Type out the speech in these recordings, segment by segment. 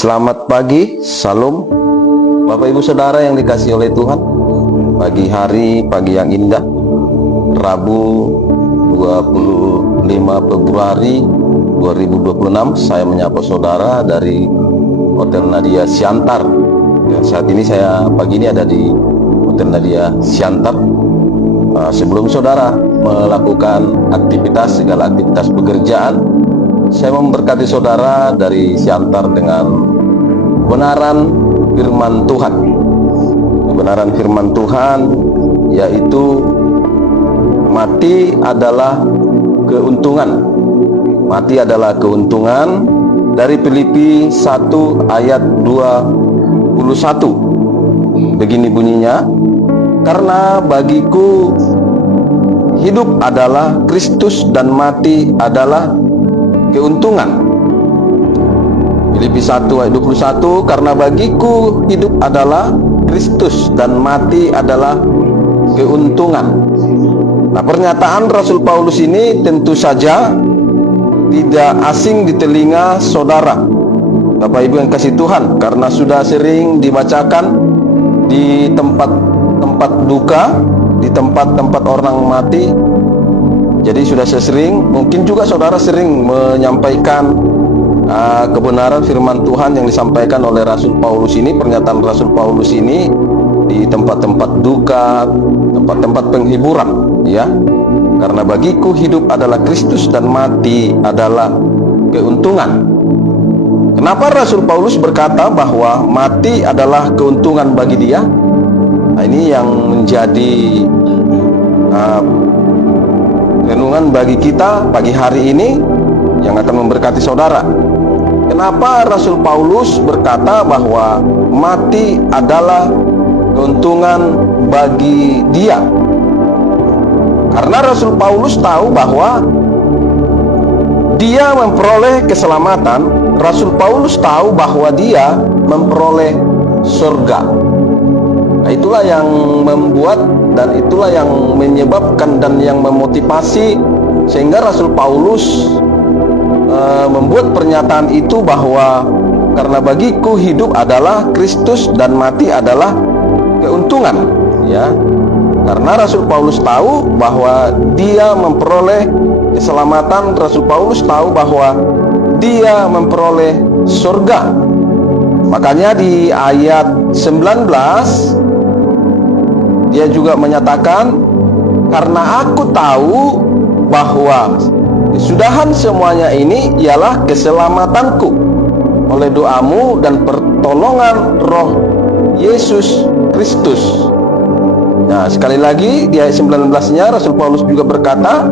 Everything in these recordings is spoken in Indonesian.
Selamat pagi, salam Bapak Ibu Saudara yang dikasihi oleh Tuhan. Pagi yang indah, Rabu 25 Februari 2026. Saya menyapa saudara dari Hotel Nadia Siantar. Saat ini pagi ini ada di Hotel Nadia Siantar. Sebelum saudara melakukan segala aktivitas pekerjaan, saya memberkati saudara dari Siantar dengan kebenaran firman Tuhan. Kebenaran firman Tuhan yaitu mati adalah keuntungan. Mati adalah keuntungan dari Filipi 1 ayat 21. Begini bunyinya, karena bagiku hidup adalah Kristus dan mati adalah keuntungan. Filipi 1 ayat 21, karena bagiku hidup adalah Kristus dan mati adalah keuntungan. Nah, pernyataan Rasul Paulus ini tentu saja tidak asing di telinga saudara, Bapak Ibu yang kasih Tuhan, karena sudah sering dibacakan di tempat-tempat duka, di tempat-tempat orang mati. Jadi sudah sesering, mungkin juga saudara sering menyampaikan kebenaran firman Tuhan yang disampaikan oleh Rasul Paulus ini, pernyataan Rasul Paulus ini di tempat-tempat duka, tempat-tempat penghiburan, ya. Karena bagiku hidup adalah Kristus dan mati adalah keuntungan. Kenapa Rasul Paulus berkata bahwa mati adalah keuntungan bagi dia? Nah, ini yang menjadi renungan bagi kita pagi hari ini yang akan memberkati saudara. Kenapa Rasul Paulus berkata bahwa mati adalah keuntungan bagi dia? Karena Rasul Paulus tahu bahwa dia memperoleh keselamatan. Rasul Paulus tahu bahwa dia memperoleh surga. Nah, itulah yang membuat dan itulah yang menyebabkan dan yang memotivasi sehingga Rasul Paulus membuat pernyataan itu bahwa karena bagiku hidup adalah Kristus dan mati adalah keuntungan, ya. Karena Rasul Paulus tahu bahwa dia memperoleh keselamatan, Rasul Paulus tahu bahwa dia memperoleh surga. Makanya di ayat 19 dia juga menyatakan, karena aku tahu bahwa kesudahan semuanya ini ialah keselamatanku oleh doamu dan pertolongan Roh Yesus Kristus. Nah, sekali lagi di ayat 19-nya Rasul Paulus juga berkata,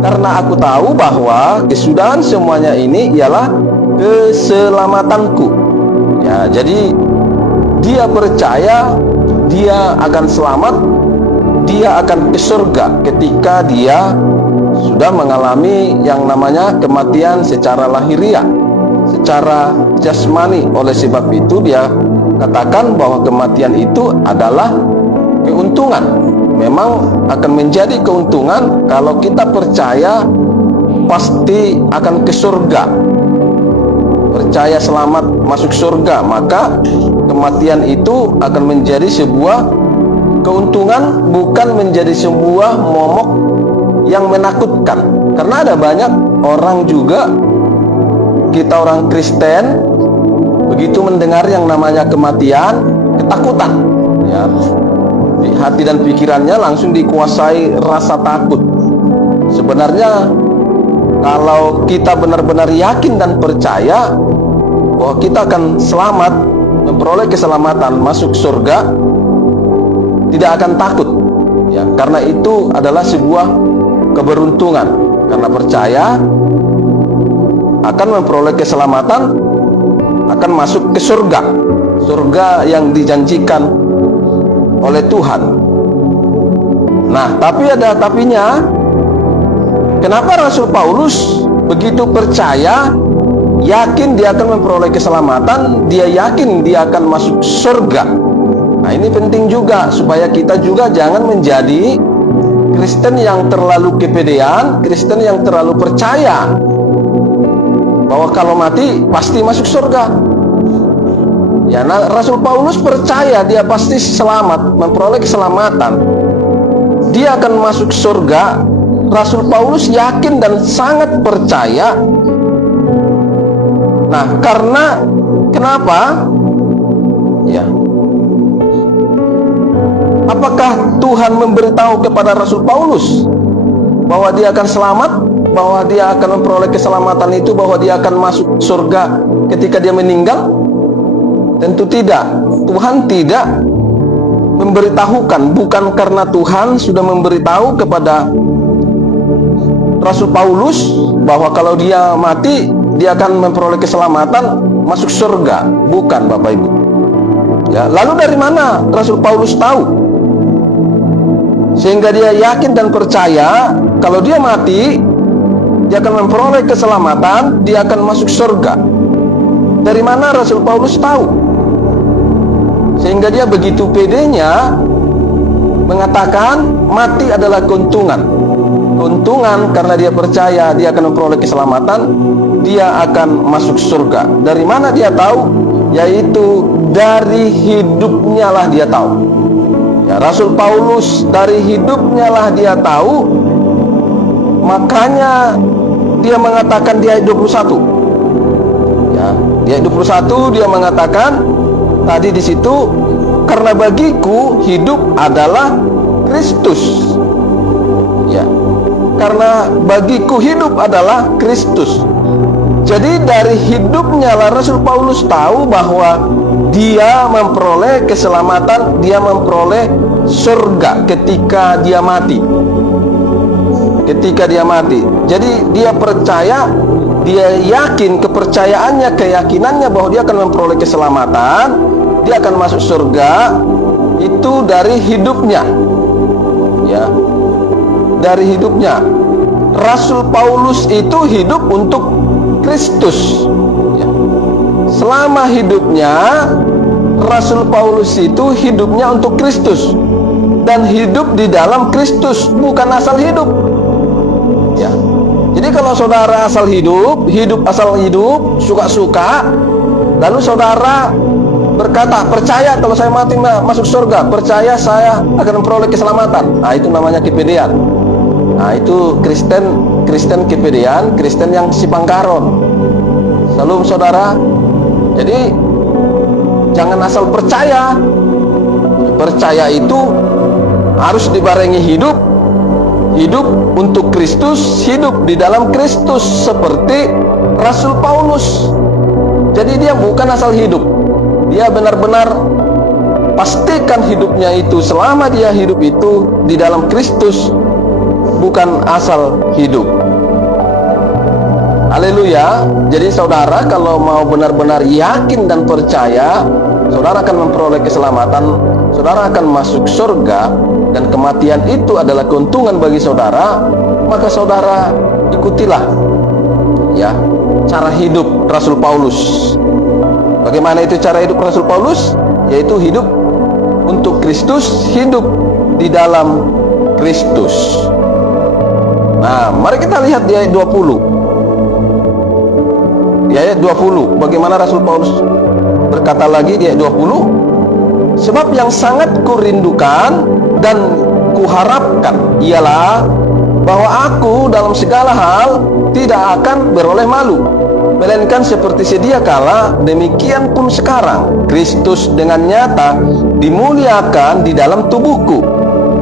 karena aku tahu bahwa kesudahan semuanya ini ialah keselamatanku. Ya, jadi dia percaya dia akan selamat, dia akan ke surga ketika dia sudah mengalami yang namanya kematian secara lahiriah, secara jasmani. Oleh sebab itu dia katakan bahwa kematian itu adalah keuntungan. Memang akan menjadi keuntungan kalau kita percaya pasti akan ke surga, percaya selamat masuk surga, maka kematian itu akan menjadi sebuah keuntungan, bukan menjadi sebuah momok yang menakutkan. Karena ada banyak orang juga, kita orang Kristen, begitu mendengar yang namanya kematian, ketakutan, ya. Di hati dan pikirannya langsung dikuasai rasa takut. Sebenarnya kalau kita benar-benar yakin dan percaya bahwa kita akan selamat, memperoleh keselamatan, masuk surga, tidak akan takut, ya. Karena itu adalah sebuah keberuntungan. Karena percaya akan memperoleh keselamatan, akan masuk ke surga, surga yang dijanjikan oleh Tuhan. Nah, tapi ada tapinya. Kenapa Rasul Paulus begitu percaya, yakin dia akan memperoleh keselamatan, dia yakin dia akan masuk surga? Nah, ini penting juga supaya kita juga jangan menjadi Kristen yang terlalu kepedean, Kristen yang terlalu percaya bahwa kalau mati pasti masuk surga. Ya, nah, Rasul Paulus percaya dia pasti selamat, memperoleh keselamatan. Dia akan masuk surga. Rasul Paulus yakin dan sangat percaya. Nah, karena kenapa? Ya. Apakah Tuhan memberitahu kepada Rasul Paulus bahwa dia akan selamat, bahwa dia akan memperoleh keselamatan itu, bahwa dia akan masuk surga ketika dia meninggal? Tentu tidak. Tuhan tidak memberitahukan, bukan karena Tuhan sudah memberitahu kepada Rasul Paulus bahwa kalau dia mati dia akan memperoleh keselamatan, masuk surga. Bukan, Bapak Ibu. Ya, lalu dari mana Rasul Paulus tahu? Sehingga dia yakin dan percaya kalau dia mati dia akan memperoleh keselamatan, dia akan masuk surga. Dari mana Rasul Paulus tahu? Sehingga dia begitu pedenya mengatakan mati adalah keuntungan. Keuntungan karena dia percaya dia akan memperoleh keselamatan, dia akan masuk surga. Dari mana dia tahu? Yaitu dari hidupnya lah dia tahu. Ya, Rasul Paulus dari hidupnya lah dia tahu. Makanya dia mengatakan di ayat 21. Ya, di ayat 21 dia mengatakan tadi di situ, karena bagiku hidup adalah Kristus. Ya. Karena bagiku hidup adalah Kristus. Jadi dari hidupnya lah Rasul Paulus tahu bahwa dia memperoleh keselamatan, dia memperoleh surga ketika dia mati. Ketika dia mati. Jadi dia percaya, dia yakin, kepercayaannya, keyakinannya bahwa dia akan memperoleh keselamatan, dia akan masuk surga, itu dari hidupnya. Ya. Dari hidupnya. Rasul Paulus itu hidup untuk Kristus. Ya. Selama hidupnya Rasul Paulus itu hidupnya untuk Kristus dan hidup di dalam Kristus, bukan asal hidup. Ya. Jadi kalau saudara asal hidup, asal hidup, suka-suka, lalu saudara berkata, percaya kalau saya mati masuk surga, percaya saya akan memperoleh keselamatan. Nah, itu namanya kepedean. Nah, itu Kristen kepedean, Kristen yang sipangkaron. Salam saudara. Jadi jangan asal percaya. Percaya itu harus dibarengi hidup. Hidup untuk Kristus, hidup di dalam Kristus seperti Rasul Paulus. Jadi dia bukan asal hidup. Dia benar-benar pastikan hidupnya itu, selama dia hidup itu di dalam Kristus, bukan asal hidup. Haleluya. Jadi saudara kalau mau benar-benar yakin dan percaya, saudara akan memperoleh keselamatan, saudara akan masuk surga, dan kematian itu adalah keuntungan bagi saudara, maka saudara ikutilah ya cara hidup Rasul Paulus. Bagaimana itu cara hidup Rasul Paulus? Yaitu hidup untuk Kristus, hidup di dalam Kristus. Nah, mari kita lihat di ayat 20. Di ayat 20, bagaimana Rasul Paulus berkata lagi di ayat 20? Sebab yang sangat kurindukan dan kuharapkan ialah bahwa aku dalam segala hal tidak akan beroleh malu, melainkan seperti sedia kala, demikian pun sekarang Kristus dengan nyata dimuliakan di dalam tubuhku,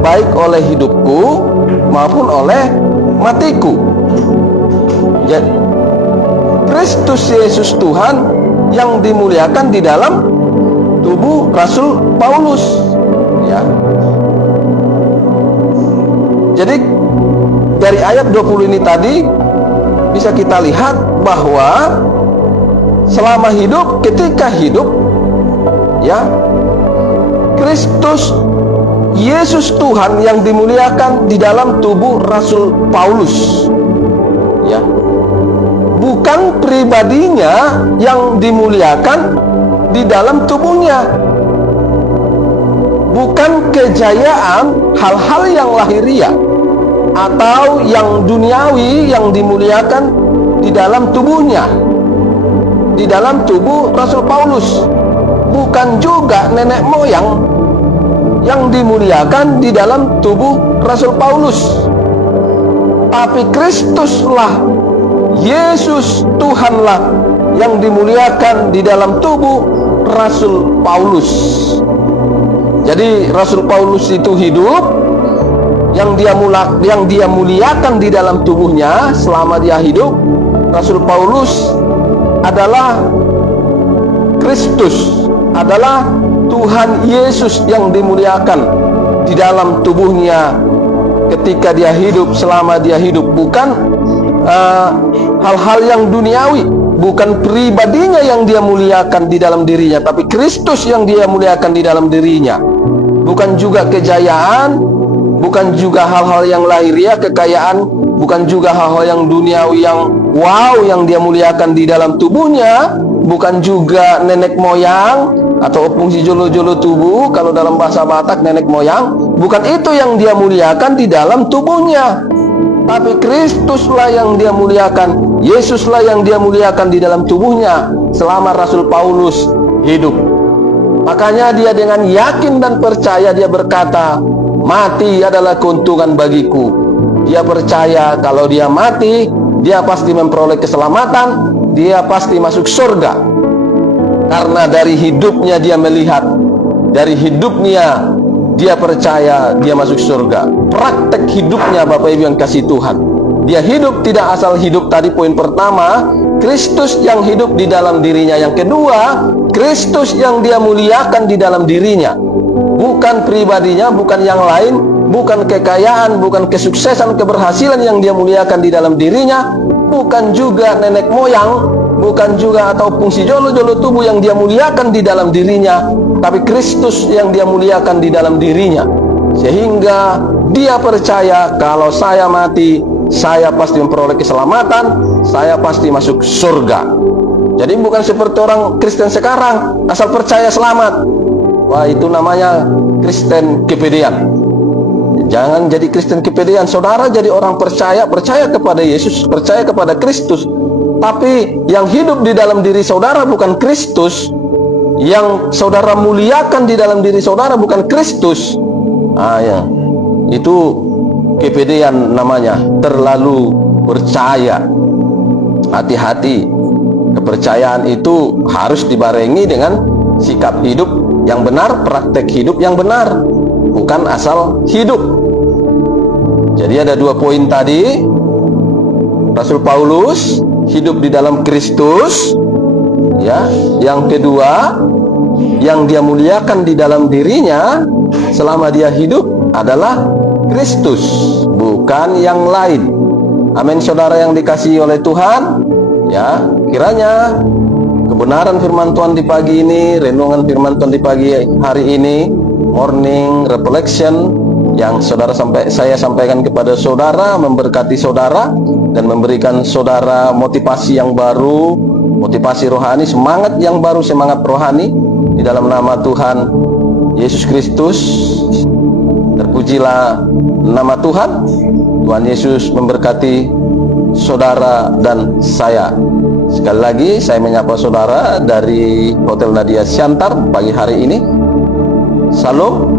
baik oleh hidupku maupun oleh matiku. Jadi Kristus Yesus Tuhan yang dimuliakan di dalam tubuh Rasul Paulus, ya. Jadi dari ayat 20 ini tadi bisa kita lihat bahwa selama hidup, ketika hidup, ya, Kristus Yesus Tuhan yang dimuliakan di dalam tubuh Rasul Paulus, ya. Bukan pribadinya yang dimuliakan di dalam tubuhnya, bukan kejayaan hal-hal yang lahiriah atau yang duniawi yang dimuliakan di dalam tubuhnya, di dalam tubuh Rasul Paulus. bukan juga nenek moyang yang dimuliakan di dalam tubuh Rasul Paulus, tapi Kristuslah, Yesus Tuhanlah yang dimuliakan di dalam tubuh Rasul Paulus. Jadi Rasul Paulus itu hidup, yang dia muliakan di dalam tubuhnya selama dia hidup. Rasul Paulus adalah Kristus, adalah Tuhan Yesus yang dimuliakan di dalam tubuhnya ketika dia hidup, selama dia hidup. Bukan hal-hal yang duniawi, bukan pribadinya yang dia muliakan di dalam dirinya, tapi Kristus yang dia muliakan di dalam dirinya. Bukan juga kejayaan, bukan juga hal-hal yang lahiriah, kekayaan, bukan juga hal-hal yang duniawi yang wow yang dia muliakan di dalam tubuhnya, bukan juga nenek moyang atau fungsi jolo-jolo tubuh kalau dalam bahasa Batak nenek moyang. Bukan itu yang dia muliakan di dalam tubuhnya, tapi Kristuslah yang dia muliakan, Yesuslah yang dia muliakan di dalam tubuhnya selama Rasul Paulus hidup. Makanya dia dengan yakin dan percaya dia berkata, mati adalah keuntungan bagiku. Dia percaya kalau dia mati, dia pasti memperoleh keselamatan, dia pasti masuk surga. Karena dari hidupnya dia melihat, dari hidupnya dia percaya dia masuk surga. Praktek hidupnya, Bapak Ibu yang kasih Tuhan, dia hidup tidak asal hidup. Tadi poin pertama, Kristus yang hidup di dalam dirinya. Yang kedua, Kristus yang dia muliakan di dalam dirinya. Bukan pribadinya, bukan yang lain, bukan kekayaan, bukan kesuksesan, keberhasilan yang dia muliakan di dalam dirinya, bukan juga nenek moyang, bukan juga atau fungsi jolo-jolo tubuh yang dia muliakan di dalam dirinya, tapi Kristus yang dia muliakan di dalam dirinya. Sehingga dia percaya kalau saya mati, saya pasti memperoleh keselamatan, saya pasti masuk surga. Jadi bukan seperti orang Kristen sekarang, asal percaya selamat. Wah, itu namanya Kristen kepedean. Jangan jadi Kristen kepedean. Saudara jadi orang percaya kepada Yesus, percaya kepada Kristus, tapi yang hidup di dalam diri saudara bukan Kristus, yang saudara muliakan di dalam diri saudara bukan Kristus. Ya, itu kepedean namanya, terlalu percaya. Hati-hati, kepercayaan itu harus dibarengi dengan sikap hidup yang benar, praktek hidup yang benar, bukan asal hidup. Jadi ada dua poin tadi. Rasul Paulus hidup di dalam Kristus, ya. Yang kedua, yang dia muliakan di dalam dirinya selama dia hidup adalah Kristus, bukan yang lain. Amin, saudara yang dikasihi oleh Tuhan. Ya, kiranya kebenaran firman Tuhan di pagi ini, renungan firman Tuhan di pagi hari ini, morning reflection yang saya sampaikan kepada saudara, memberkati saudara dan memberikan saudara motivasi yang baru, motivasi rohani, semangat yang baru, semangat rohani di dalam nama Tuhan Yesus Kristus. Terpujilah nama Tuhan. Tuhan Yesus memberkati saudara dan saya. Sekali lagi saya menyapa saudara dari Hotel Nadia Siantar pagi hari ini. Salam.